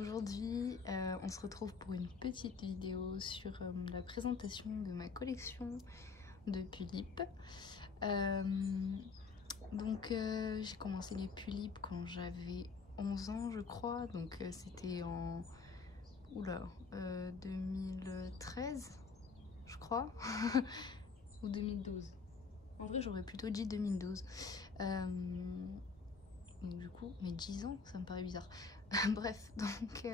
Aujourd'hui, on se retrouve pour une petite vidéo sur la présentation de ma collection de pulipes. J'ai commencé les pulipes quand j'avais 11 ans, je crois. Donc c'était en 2013, je crois, ou 2012. En vrai, j'aurais plutôt dit 2012. Donc du coup, mais 10 ans, ça me paraît bizarre. Bref, donc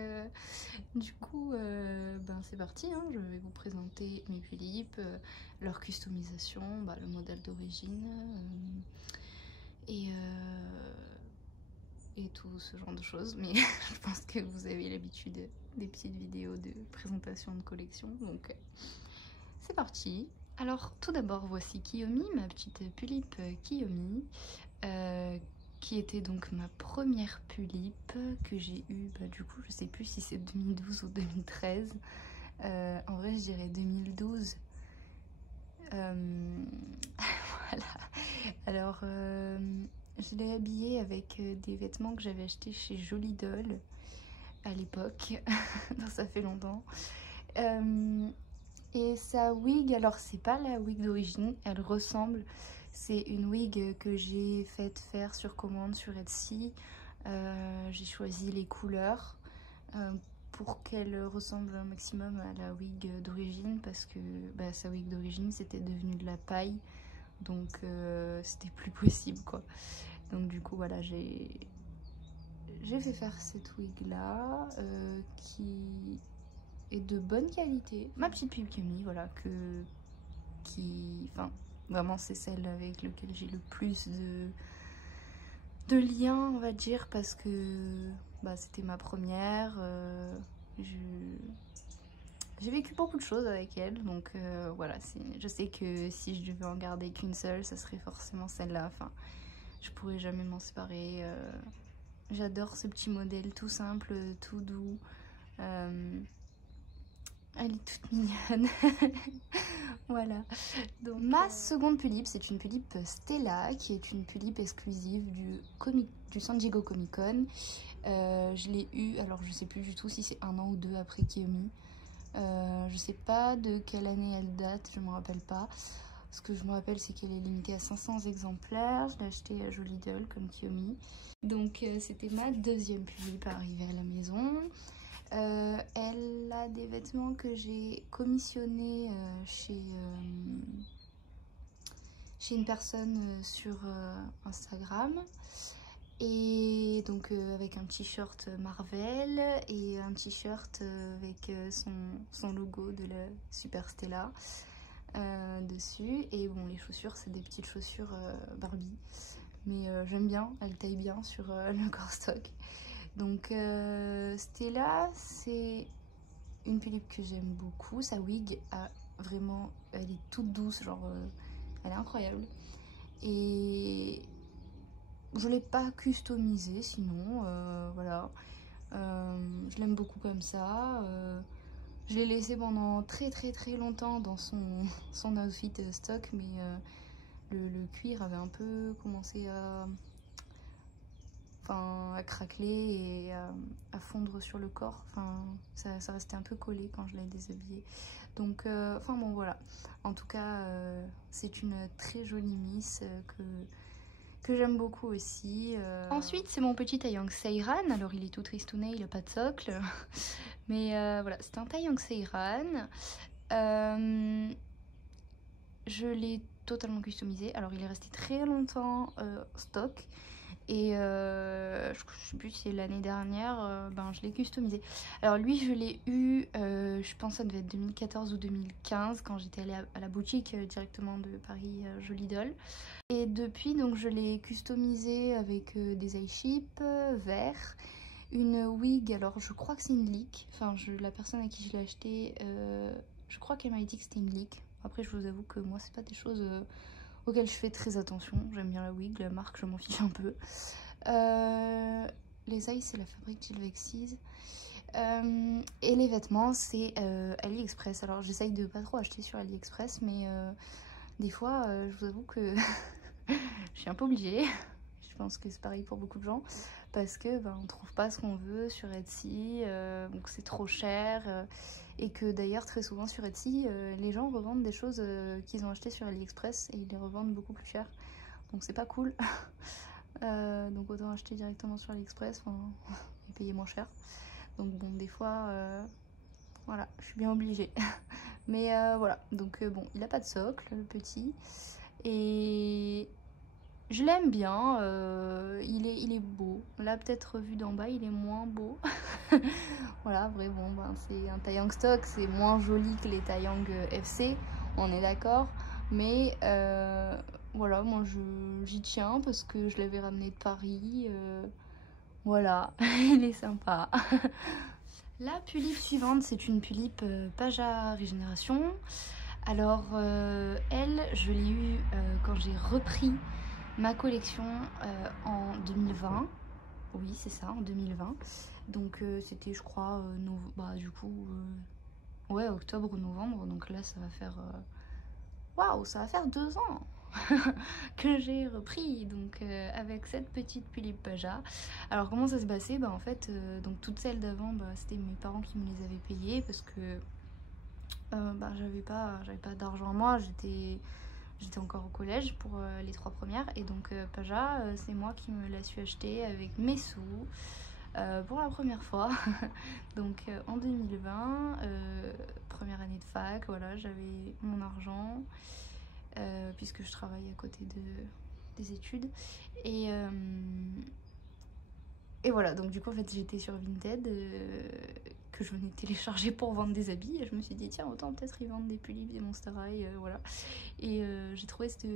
c'est parti, hein. Je vais vous présenter mes pulipes, leur customisation, le modèle d'origine et tout ce genre de choses. Mais je pense que vous avez l'habitude des petites vidéos de présentation de collection, donc c'est parti. Alors tout d'abord, voici Kiyomi, ma petite pulipe Kiyomi, qui était donc ma première pulipe que j'ai eue, du coup je sais plus si c'est 2012 ou 2013, en vrai je dirais 2012. Voilà, alors je l'ai habillée avec des vêtements que j'avais achetés chez Jolie Doll à l'époque, ça fait longtemps. Et sa wig, alors c'est pas la wig d'origine, elle ressemble. C'est une wig que j'ai faite faire sur commande sur Etsy. J'ai choisi les couleurs pour qu'elle ressemble un maximum à la wig d'origine, parce que sa wig d'origine c'était devenu de la paille, donc c'était plus possible quoi. Donc du coup voilà, j'ai fait faire cette wig là qui est de bonne qualité. Ma petite pulipe Kiyomi, voilà, vraiment c'est celle avec laquelle j'ai le plus de liens, on va dire, parce que c'était ma première. J'ai vécu beaucoup de choses avec elle, donc voilà, je sais que si je devais en garder qu'une seule, ça serait forcément celle-là. Enfin, je pourrais jamais m'en séparer. J'adore ce petit modèle tout simple, tout doux. Elle est toute mignonne. Voilà. Donc, ma seconde pulipe, c'est une pulipe Stella, qui est une pulipe exclusive du San Diego Comic Con. Je l'ai eue, alors je sais plus du tout si c'est 1 an ou 2 après Kiyomi. Je sais pas de quelle année elle date, je me rappelle pas. Ce que je me rappelle, c'est qu'elle est limitée à 500 exemplaires. Je l'ai achetée à Jolie Doll comme Kiyomi. Donc c'était ma deuxième pulipe arrivée à la maison. Elle a des vêtements que j'ai commissionnés chez une personne sur Instagram, et donc avec un t-shirt Marvel et un t-shirt avec son logo de la Super Stella dessus. Et bon, les chaussures, c'est des petites chaussures Barbie, mais j'aime bien, elle taille bien sur le corps stock. Donc Stella, c'est une pulipe que j'aime beaucoup. Sa wig elle est toute douce, genre elle est incroyable. Et je l'ai pas customisée sinon, voilà. Je l'aime beaucoup comme ça. Je l'ai laissée pendant très longtemps dans son outfit stock, mais le cuir avait un peu commencé à craqueler et à fondre sur le corps. Ça restait un peu collé quand je l'ai déshabillée. Donc bon voilà, en tout cas c'est une très jolie miss que j'aime beaucoup aussi. Ensuite c'est mon petit Taeyang Seiran. Alors il est tout tristounet, il a pas de socle. Mais voilà, c'est un Taeyang Seiran. Je l'ai totalement customisé. Alors il est resté très longtemps stock. Et je sais plus si c'est l'année dernière, je l'ai customisé. Alors lui, je l'ai eu, je pense que ça devait être 2014 ou 2015, quand j'étais allée à la boutique directement de Paris Jolie Doll. Et depuis, donc je l'ai customisé avec des eye chips verts, une wig. Alors je crois que c'est une leak. La personne à qui je l'ai acheté, je crois qu'elle m'a dit que c'était une leak. Après, je vous avoue que moi, c'est pas des choses auxquelles je fais très attention. J'aime bien la wig, la marque, je m'en fiche un peu. Les eyes, c'est la fabrique Gilvexis. Et les vêtements, c'est AliExpress. Alors j'essaye de pas trop acheter sur AliExpress, mais des fois, je vous avoue que je suis un peu obligée. Je pense que c'est pareil pour beaucoup de gens, parce que on trouve pas ce qu'on veut sur Etsy, donc c'est trop cher, et que d'ailleurs très souvent sur Etsy, les gens revendent des choses qu'ils ont achetées sur AliExpress et ils les revendent beaucoup plus cher, donc c'est pas cool. Donc autant acheter directement sur AliExpress et payer moins cher. Donc bon, des fois, voilà, je suis bien obligée. Mais voilà, donc bon, il a pas de socle, le petit. Et je l'aime bien, il est beau. Là, peut-être vu d'en bas, il est moins beau. Voilà, vrai, bon, c'est un Taeyang stock, c'est moins joli que les Taeyang FC, on est d'accord. Mais voilà, moi j'y tiens parce que je l'avais ramené de Paris. Voilà, il est sympa. La pulipe suivante, c'est une pulipe Paja Régénération. Alors, elle, je l'ai eue quand j'ai repris ma collection en 2020. Oui, c'est ça, en 2020. Donc, c'était, je crois, du coup, ouais, octobre ou novembre. Donc là, ça va faire... Waouh, ça va faire 2 ans que j'ai repris, donc avec cette petite pulipe Paja. Alors comment ça se passait? En fait, donc toutes celles d'avant, c'était mes parents qui me les avaient payées parce que j'avais pas d'argent moi, j'étais encore au collège pour les 3 premières, et donc Paja, c'est moi qui me l'ai su acheter avec mes sous pour la première fois. Donc en 2020, première année de fac, voilà, j'avais mon argent. Puisque je travaille à côté des études, et voilà, donc du coup en fait j'étais sur Vinted, que je venais de télécharger pour vendre des habits, et je me suis dit tiens, autant peut-être y vendre des pullis, des Monster High, voilà. Et j'ai trouvé cette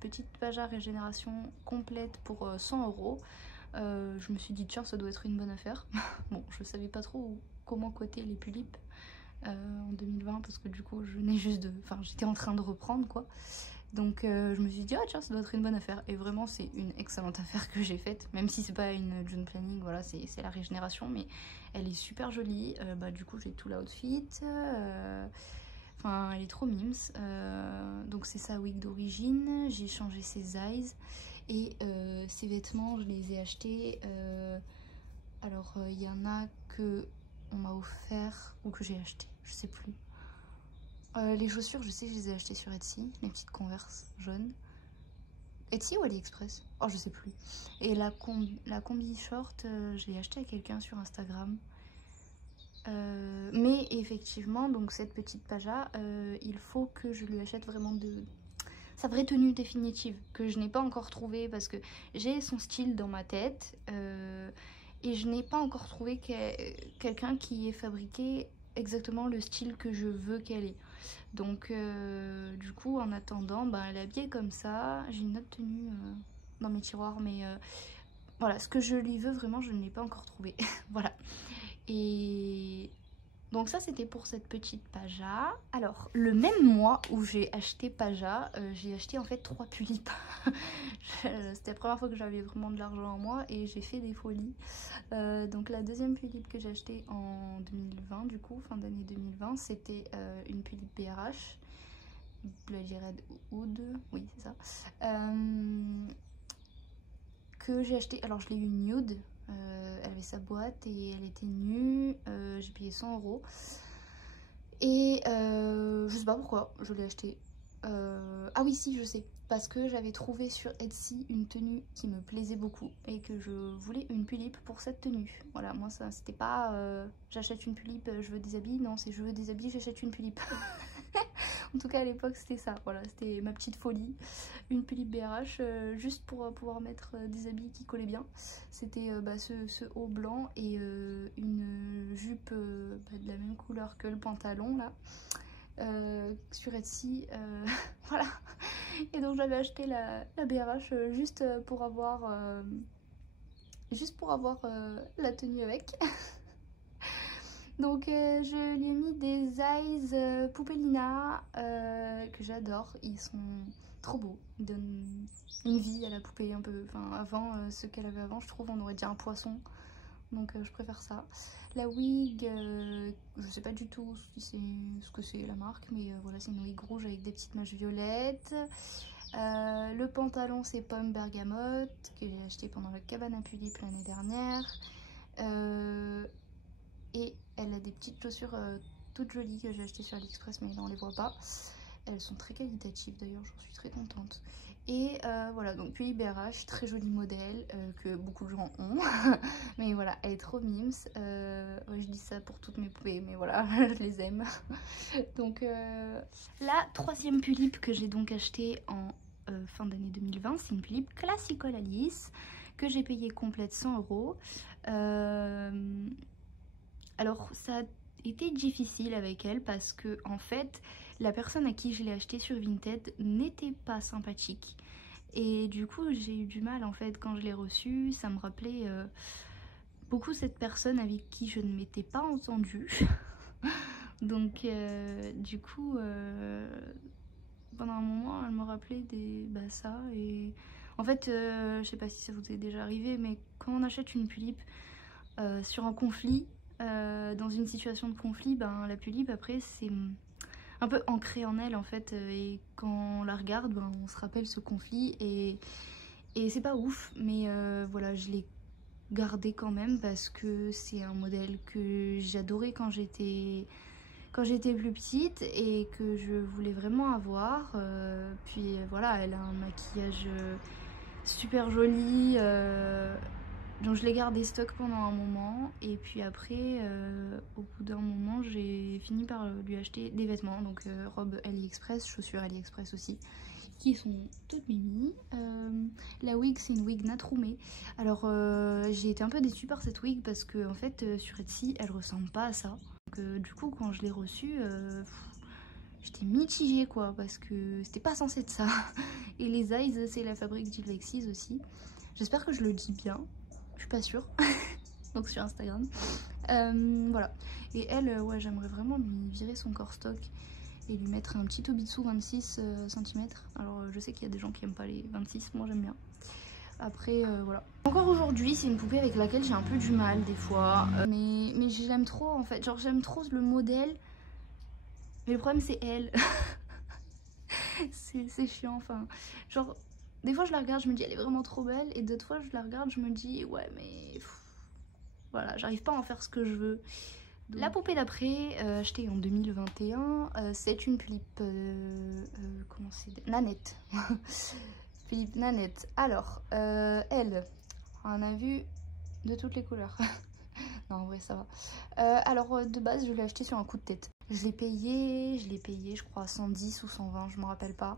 petite Paja Régénération complète pour 100 €. Je me suis dit tiens, ça doit être une bonne affaire. Bon, je savais pas trop comment coter les pulipes en 2020 parce que du coup je venais juste de... Enfin, j'étais en train de reprendre quoi. Donc je me suis dit, ah tiens, ça doit être une bonne affaire. Et vraiment, c'est une excellente affaire que j'ai faite. Même si c'est pas une June Planning, voilà, c'est la régénération. Mais elle est super jolie. Du coup, j'ai tout l'outfit. Enfin, elle est trop mimes. Donc c'est sa wig d'origine. J'ai changé ses eyes. Et ses vêtements, je les ai achetés. Alors, il y en a que on m'a offert ou que j'ai acheté. Je sais plus. Les chaussures, je sais que je les ai achetées sur Etsy, les petites Converse jaunes. Etsy ou AliExpress? Oh, je sais plus. Et la combi short, je l'ai achetée à quelqu'un sur Instagram. Mais effectivement, donc cette petite Paja, il faut que je lui achète vraiment sa vraie tenue définitive, que je n'ai pas encore trouvée parce que j'ai son style dans ma tête et je n'ai pas encore trouvé quelqu'un qui ait fabriqué exactement le style que je veux qu'elle ait. Donc du coup en attendant, elle est habillée comme ça. J'ai une autre tenue dans mes tiroirs, mais voilà, ce que je lui veux vraiment, je ne l'ai pas encore trouvé. Voilà. Et donc ça, c'était pour cette petite Paja. Alors le même mois où j'ai acheté Paja, j'ai acheté en fait 3 pulipes. C'était la première fois que j'avais vraiment de l'argent en moi et j'ai fait des folies. Donc la deuxième pulipe que j'ai achetée en 2020, du coup fin d'année 2020, c'était une pulipe BRH, Bloody Red Hood, oui c'est ça, que j'ai acheté. Alors je l'ai eu nude, elle avait sa boîte et elle était nue, j'ai payé 100 €. Et je sais pas pourquoi je l'ai acheté. Ah oui, si, je sais. Parce que j'avais trouvé sur Etsy une tenue qui me plaisait beaucoup et que je voulais une pulipe pour cette tenue. Voilà, moi ça c'était pas j'achète une pulipe, je veux des habits. Non, c'est je veux des habits, j'achète une pulipe. En tout cas à l'époque c'était ça, voilà, c'était ma petite folie. Une pulipe BRH juste pour pouvoir mettre des habits qui collaient bien. C'était ce haut blanc et une jupe de la même couleur que le pantalon là. Sur Etsy, voilà. Et donc j'avais acheté la BRH juste pour avoir la tenue avec. Donc je lui ai mis des eyes Poupée-Lina que j'adore. Ils sont trop beaux. Ils donnent une vie à la poupée un peu. Enfin avant ce qu'elle avait avant, je trouve on aurait dit un poisson. Donc je préfère ça. La wig, je sais pas du tout si c'est ce que c'est la marque, mais voilà, c'est une wig rouge avec des petites mèches violettes. Le pantalon c'est Pomme Bergamote que j'ai acheté pendant la cabane à Pulippe l'année dernière. Et elle a des petites chaussures toutes jolies que j'ai achetées sur AliExpress, mais là on les voit pas. Elles sont très qualitatives d'ailleurs, j'en suis très contente. Et voilà, donc puis BRH, très joli modèle que beaucoup de gens ont. Mais voilà, elle est trop mimes. Ouais, je dis ça pour toutes mes poupées, mais voilà, je les aime. Donc la troisième Pulippe que j'ai donc achetée en fin d'année 2020, c'est une Pulippe Classical Alice que j'ai payée complète 100 €. Alors ça a été difficile avec elle parce que en fait la personne à qui je l'ai acheté sur Vinted n'était pas sympathique. Et du coup j'ai eu du mal en fait quand je l'ai reçue, ça me rappelait beaucoup cette personne avec qui je ne m'étais pas entendue. Donc du coup pendant un moment elle me rappelait ça. Et en fait je sais pas si ça vous est déjà arrivé, mais quand on achète une Pulippe sur un conflit, dans une situation de conflit, ben, la Pulippe après c'est un peu ancré en elle en fait, et quand on la regarde ben, on se rappelle ce conflit et c'est pas ouf, mais voilà, je l'ai gardé quand même parce que c'est un modèle que j'adorais quand j'étais plus petite et que je voulais vraiment avoir. Puis voilà, elle a un maquillage super joli, donc je l'ai gardé stock pendant un moment. Et puis après au bout d'un moment j'ai fini par lui acheter des vêtements, donc robes AliExpress, chaussures AliExpress aussi, qui sont toutes mimi. La wig c'est une wig Natrume. Alors j'ai été un peu déçue par cette wig parce que en fait sur Etsy elle ressemble pas à ça. Donc du coup quand je l'ai reçue j'étais mitigée quoi, parce que c'était pas censé être ça. Et les eyes c'est la fabrique Gilvexis aussi. J'espère que je le dis bien, je suis pas sûre. Donc sur Instagram. Voilà. Et elle, ouais, j'aimerais vraiment lui virer son corps stock et lui mettre un petit Obitsu 26 cm. Alors je sais qu'il y a des gens qui aiment pas les 26, moi j'aime bien. Après voilà. Encore aujourd'hui c'est une poupée avec laquelle j'ai un peu du mal des fois. Mais j'aime trop en fait. Genre j'aime trop le modèle. Mais le problème c'est elle. C'est chiant, enfin. Genre des fois je la regarde, je me dis elle est vraiment trop belle. Et d'autres fois je la regarde, je me dis ouais mais... voilà, j'arrive pas à en faire ce que je veux. Donc... La poupée d'après, achetée en 2021, c'est une Pulippe... comment c'est? Nanette. Pulippe Nanette. Alors, elle, on a vu de toutes les couleurs. Non, en vrai, ça va. Alors, de base, je l'ai acheté sur un coup de tête. Je l'ai payé, je crois, 110 ou 120, je me rappelle pas.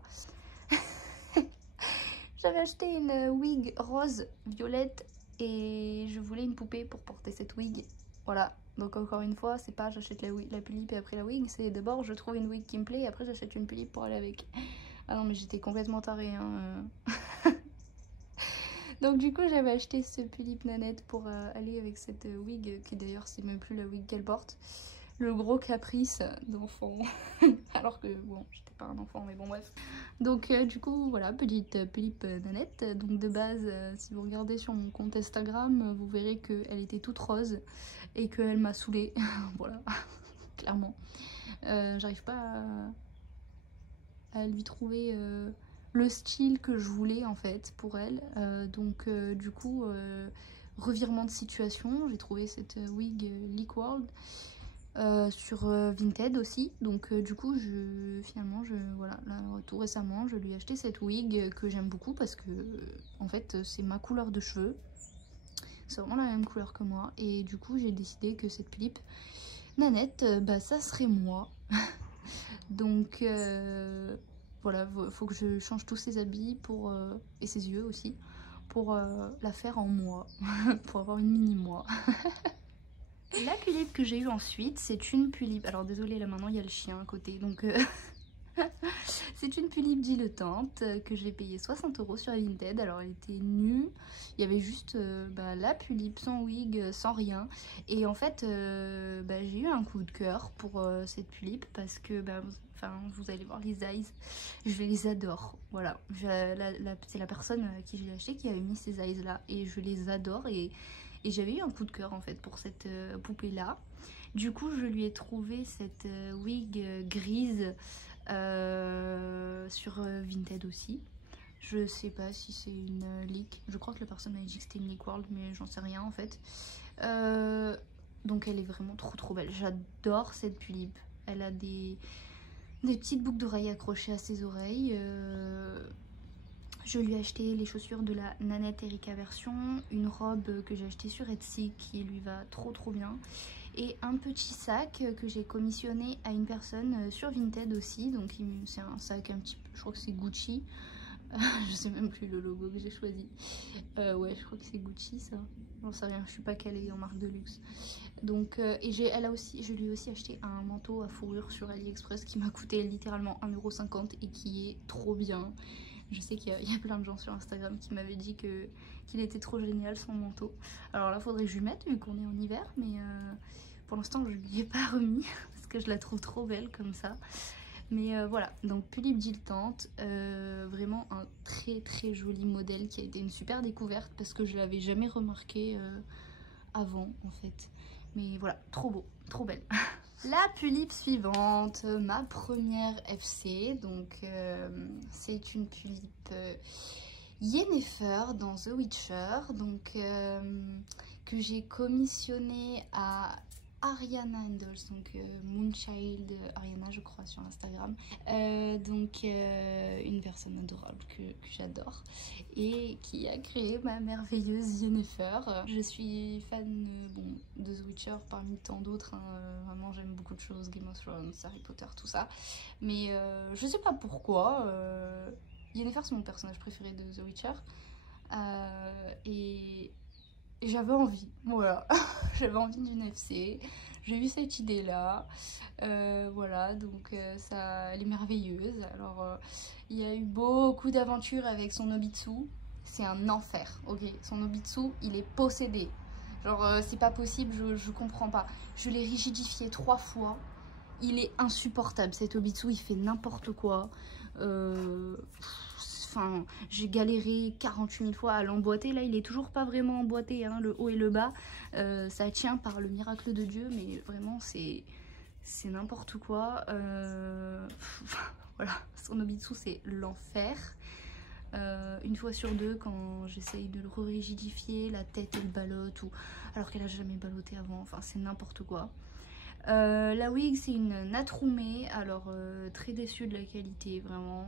J'avais acheté une wig rose violette et je voulais une poupée pour porter cette wig. Voilà, donc encore une fois, c'est pas j'achète la Pulippe et après la wig, c'est d'abord je trouve une wig qui me plaît et après j'achète une Pulippe pour aller avec. Ah non mais j'étais complètement tarée hein. Donc du coup j'avais acheté ce Pulippe Nanette pour aller avec cette wig, qui d'ailleurs c'est même plus la wig qu'elle porte. Le gros caprice d'enfant. Alors que bon, j'étais pas un enfant, mais bon bref. Donc du coup voilà, petite Pulippe Nanette. Donc de base, si vous regardez sur mon compte Instagram, vous verrez qu'elle était toute rose et qu'elle m'a saoulée. Voilà, clairement. J'arrive pas à lui trouver le style que je voulais en fait pour elle. Donc du coup, revirement de situation, j'ai trouvé cette wig Leak World. Sur Vinted aussi, donc du coup finalement voilà, là, tout récemment je lui ai acheté cette wig que j'aime beaucoup parce que en fait c'est ma couleur de cheveux, c'est vraiment la même couleur que moi, et du coup j'ai décidé que cette Pulippe Nanette ça serait moi. Donc voilà, faut que je change tous ses habits pour et ses yeux aussi pour la faire en moi. Pour avoir une mini moi. La Pulippe que j'ai eue ensuite, c'est une Pulippe... Alors désolée, là maintenant il y a le chien à côté, donc... c'est une Pulippe dilettante que j'ai payée 60 € sur Vinted. Alors elle était nue, il y avait juste la Pulippe sans wig, sans rien. Et en fait, j'ai eu un coup de cœur pour cette Pulippe parce que, vous allez voir les eyes, je les adore. Voilà, c'est la personne à qui je l'ai acheté qui avait mis ces eyes là et je les adore. Et j'avais eu un coup de cœur en fait pour cette poupée là. Du coup je lui ai trouvé cette wig grise sur Vinted aussi. Je sais pas si c'est une leak. Je crois que la personne m'a dit que c'était une leak world, mais j'en sais rien en fait. Donc elle est vraiment trop belle. J'adore cette Pulip. Elle a des petites boucles d'oreilles accrochées à ses oreilles. Je lui ai acheté les chaussures de la Nanette Erika version, une robe que j'ai achetée sur Etsy qui lui va trop bien, et un petit sac que j'ai commissionné à une personne sur Vinted aussi. Donc c'est un sac un petit peu, je crois que c'est Gucci. Je sais même plus le logo que j'ai choisi. Ouais, je crois que c'est Gucci ça. J'en sais rien, je suis pas calée en marque de luxe. Donc, et je lui ai aussi acheté un manteau à fourrure sur AliExpress qui m'a coûté littéralement 1,50 € et qui est trop bien. Je sais qu'il y a plein de gens sur Instagram qui m'avaient dit qu'il était trop génial son manteau. Alors là, faudrait que je lui mette vu qu'on est en hiver, mais pour l'instant, je lui ai pas remis parce que je la trouve trop belle comme ça. Mais voilà, donc Pulip dilettante, vraiment un très joli modèle qui a été une super découverte parce que je l'avais jamais remarqué avant en fait. Mais voilà, trop beau, trop belle. La Pulip suivante, ma première FC, donc c'est une Pulip Yennefer dans The Witcher, donc que j'ai commissionné à Ariana Handles, donc Moonchild Ariana je crois sur Instagram, donc une personne adorable que j'adore et qui a créé ma merveilleuse Yennefer. Je suis fan bon, de The Witcher parmi tant d'autres, hein. Vraiment j'aime beaucoup de choses, Game of Thrones, Harry Potter, tout ça, mais je sais pas pourquoi, Yennefer c'est mon personnage préféré de The Witcher, et j'avais envie, voilà, j'avais envie d'une FC, j'ai eu cette idée là, voilà, donc ça, elle est merveilleuse. Alors il y a eu beaucoup d'aventures avec son Nobitsu, c'est un enfer, ok, son Nobitsu il est possédé, genre c'est pas possible, je comprends pas, je l'ai rigidifié 3 fois, il est insupportable cet Nobitsu, il fait n'importe quoi. Enfin, j'ai galéré 48 000 fois à l'emboîter. Là, il est toujours pas vraiment emboîté, hein, le haut et le bas. Ça tient par le miracle de Dieu, mais vraiment, c'est n'importe quoi. Voilà, son Nobitsu, c'est l'enfer. Une fois sur deux, quand j'essaye de le rigidifier, la tête, elle ballotte, ou alors qu'elle a jamais ballotté avant. Enfin, c'est n'importe quoi. La wig, c'est une Natrume. Alors, très déçue de la qualité, vraiment.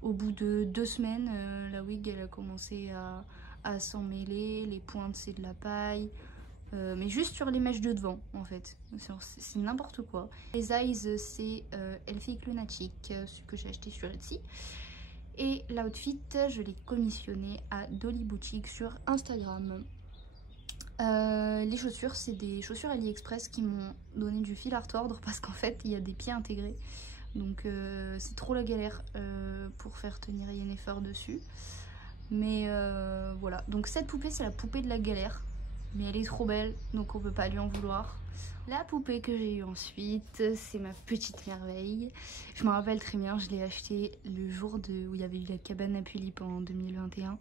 Au bout de 2 semaines, la wig elle a commencé à s'en mêler, les pointes c'est de la paille, mais juste sur les mèches de devant en fait, c'est n'importe quoi. Les eyes c'est Elfic Lunatic, ce que j'ai acheté sur Etsy, et l'outfit je l'ai commissionné à Dolly Boutique sur Instagram. Les chaussures c'est des chaussures AliExpress qui m'ont donné du fil à retordre parce qu'en fait il y a des pieds intégrés. Donc c'est trop la galère pour faire tenir Yennefer dessus. Mais voilà, donc cette poupée c'est la poupée de la galère. Mais elle est trop belle, donc on peut pas lui en vouloir. La poupée que j'ai eue ensuite, c'est ma petite merveille. Je me rappelle très bien, je l'ai achetée le jour où il y avait eu la cabane à Pulip en 2021.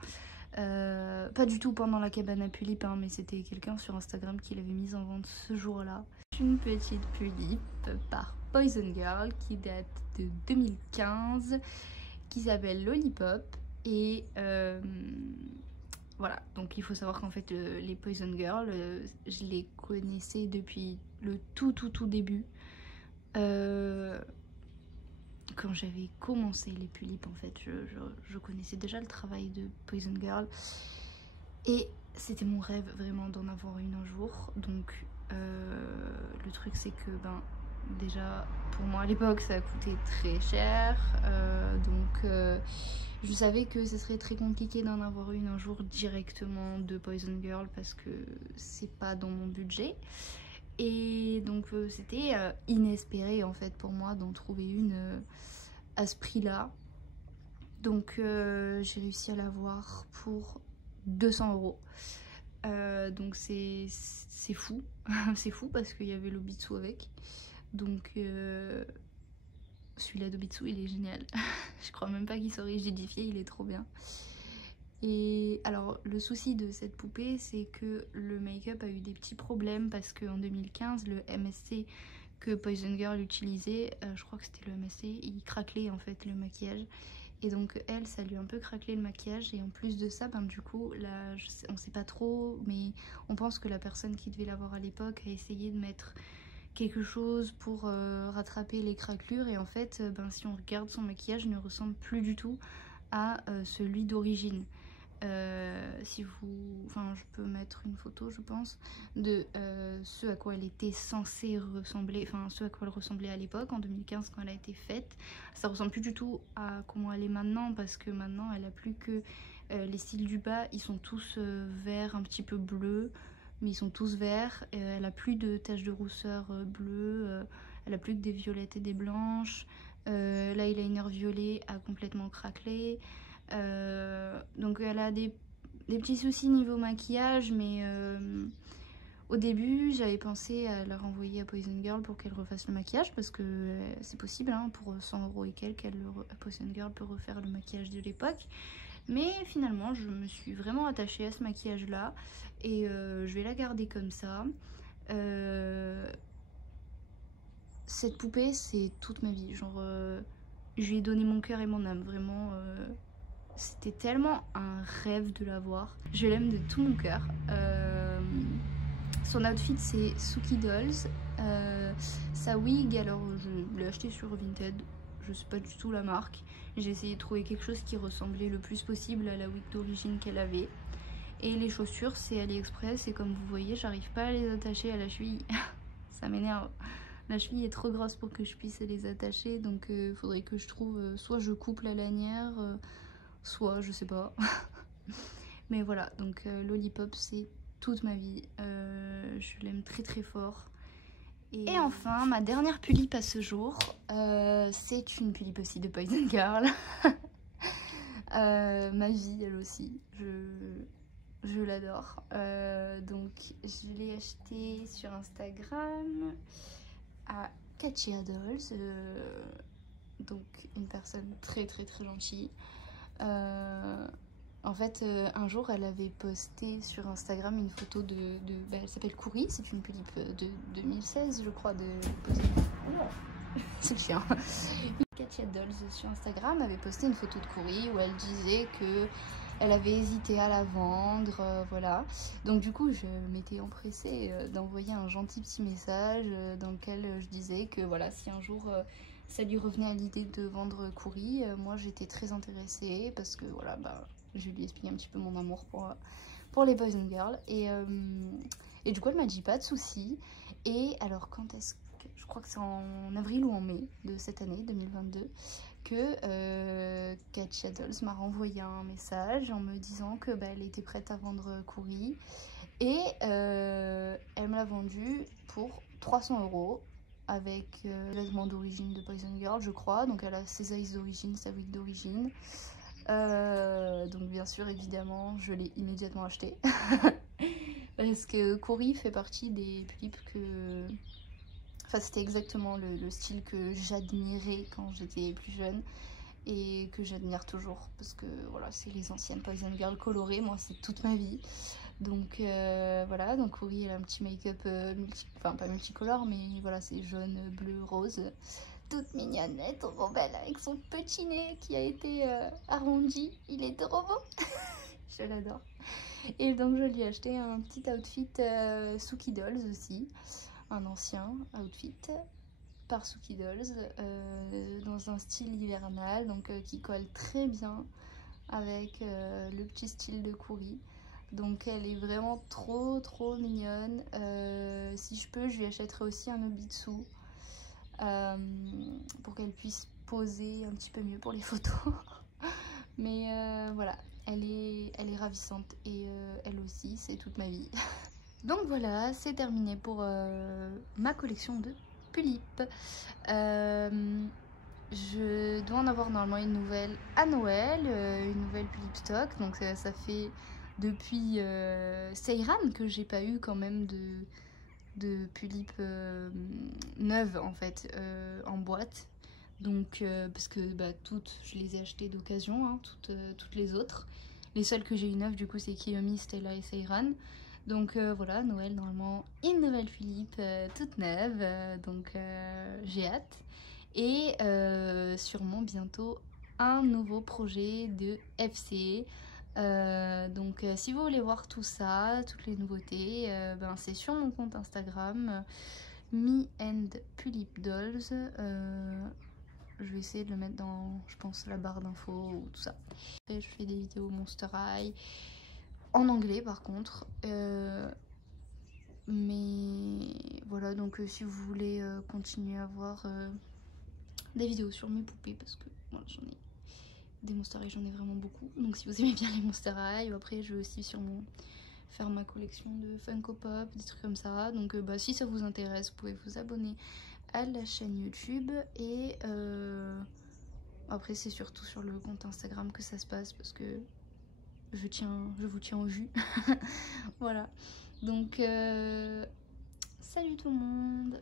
Pas du tout pendant la cabane à Pulip, hein, mais c'était quelqu'un sur Instagram qui l'avait mise en vente ce jour-là. Une petite Pulip par Poison Girl qui date de 2015, qui s'appelle Lollipop, et voilà, donc il faut savoir qu'en fait les Poison Girl, je les connaissais depuis le tout début, quand j'avais commencé les Pulip en fait, je connaissais déjà le travail de Poison Girl et c'était mon rêve vraiment d'en avoir une un jour. Donc le truc c'est que ben déjà pour moi à l'époque ça a coûté très cher, donc je savais que ce serait très compliqué d'en avoir une un jour directement de Poison Girl parce que c'est pas dans mon budget. Et donc c'était inespéré en fait pour moi d'en trouver une à ce prix là. Donc j'ai réussi à l'avoir pour 200 €. Donc c'est fou, c'est fou parce qu'il y avait l'Obitsu avec. Donc celui-là d'Obitsu il est génial. Je crois même pas qu'il soit rigidifié, il est trop bien. Et alors le souci de cette poupée c'est que le make-up a eu des petits problèmes parce qu'en 2015 le MSC que Poison Girl utilisait, je crois que c'était le MSC, il craquelait en fait le maquillage Et donc elle, ça lui a un peu craquelé le maquillage. Et en plus de ça, ben, du coup, là, on sait pas trop, mais on pense que la personne qui devait l'avoir à l'époque a essayé de mettre quelque chose pour rattraper les craquelures. Et en fait, ben, si on regarde, son maquillage ne ressemble plus du tout à celui d'origine. Si vous... Enfin, je peux mettre une photo, je pense, de ce à quoi elle était censée ressembler, enfin, ce à quoi elle ressemblait à l'époque, en 2015, quand elle a été faite. Ça ressemble plus du tout à comment elle est maintenant, parce que maintenant, elle a plus que les cils du bas, ils sont tous verts, un petit peu bleus, mais ils sont tous verts. Elle a plus de taches de rousseur bleues, elle a plus que des violettes et des blanches. L'eyeliner violet a complètement craquelé. Donc elle a des petits soucis niveau maquillage, mais au début j'avais pensé à la renvoyer à Poison Girl pour qu'elle refasse le maquillage, parce que c'est possible, hein, pour 100 € et quelques, Poison Girl peut refaire le maquillage de l'époque. Mais finalement je me suis vraiment attachée à ce maquillage là, et je vais la garder comme ça. Cette poupée, c'est toute ma vie, genre je lui ai donné mon cœur et mon âme, vraiment. C'était tellement un rêve de la voir. Je l'aime de tout mon cœur. Son outfit, c'est Suki Dolls. Sa wig, alors je l'ai acheté sur Vinted. Je sais pas du tout la marque. J'ai essayé de trouver quelque chose qui ressemblait le plus possible à la wig d'origine qu'elle avait. Et les chaussures, c'est AliExpress. Et comme vous voyez, j'arrive pas à les attacher à la cheville. Ça m'énerve. La cheville est trop grosse pour que je puisse les attacher. Donc il faudrait que je trouve... soit je coupe la lanière... soit je sais pas. Mais voilà, donc Lollipop, c'est toute ma vie. Je l'aime très très fort. Et enfin, ma dernière pulipe à ce jour, c'est une pulipe aussi de Poison Girl. Ma vie, elle aussi, je l'adore. Donc je l'ai achetée sur Instagram à Katia Dolls, donc une personne très très très gentille. En fait, un jour, elle avait posté sur Instagram une photo bah, elle s'appelle Kouri, c'est une pulipe de 2016, je crois, de... C'est le chien. Katia Dolls sur Instagram avait posté une photo de Kouri où elle disait que elle avait hésité à la vendre, voilà. Donc du coup, je m'étais empressée d'envoyer un gentil petit message dans lequel je disais que voilà, si un jour... ça lui revenait à l'idée de vendre Kouri. Moi j'étais très intéressée parce que voilà, bah, je lui ai expliqué un petit peu mon amour pour les Poison Girls. Et du coup elle m'a dit pas de soucis. Et alors quand est-ce que... Je crois que c'est en avril ou en mai de cette année 2022 que Katia Dolls m'a renvoyé un message en me disant que bah, elle était prête à vendre Kouri. Et elle me l'a vendu pour 300 € avec les vêtements d'origine de Poison Girl, je crois. Donc elle a ses eyes d'origine, sa wig d'origine. Donc bien sûr, évidemment, je l'ai immédiatement acheté. Parce que Kouri fait partie des pulipes que... Enfin, c'était exactement le style que j'admirais quand j'étais plus jeune. Et que j'admire toujours. Parce que voilà, c'est les anciennes Poison Girl colorées. Moi, c'est toute ma vie. Donc voilà, donc Kouri elle a un petit make-up enfin pas multicolore, mais voilà, c'est jaune, bleu, rose, toute mignonne, elle est trop belle avec son petit nez qui a été arrondi, il est trop beau. Je l'adore. Et donc je lui ai acheté un petit outfit Suki Dolls aussi, un ancien outfit par Suki Dolls, dans un style hivernal, donc qui colle très bien avec le petit style de Kouri. Donc elle est vraiment trop trop mignonne. Si je peux, je lui achèterai aussi un Nobitsu pour qu'elle puisse poser un petit peu mieux pour les photos. Mais voilà, elle est ravissante et elle aussi, c'est toute ma vie. Donc voilà, c'est terminé pour ma collection de pulipes. Je dois en avoir normalement une nouvelle à Noël, une nouvelle pulipe stock. Donc ça fait depuis Seiran que j'ai pas eu quand même de pulipe neuve en fait, en boîte. Donc parce que bah, toutes je les ai achetées d'occasion, hein, toutes les autres. Les seules que j'ai eu neuves du coup c'est Kiyomi, Stella et Seiran. Donc voilà, Noël normalement une nouvelle pulipe toute neuve, donc j'ai hâte. Et sûrement bientôt un nouveau projet de FC. Donc si vous voulez voir tout ça, toutes les nouveautés, ben, c'est sur mon compte Instagram Me and Pulip Dolls. Je vais essayer de le mettre dans, je pense, la barre d'infos ou tout ça. Et je fais des vidéos Monster High en anglais par contre. Mais voilà, donc si vous voulez continuer à voir des vidéos sur mes poupées, parce que voilà, j'en ai des Monster High, j'en ai vraiment beaucoup. Donc si vous aimez bien les Monster High, après je vais aussi sûrement faire ma collection de Funko Pop, des trucs comme ça. Donc bah, si ça vous intéresse, vous pouvez vous abonner à la chaîne YouTube. Et après c'est surtout sur le compte Instagram que ça se passe, parce que je vous tiens au jus. Voilà. Donc salut tout le monde.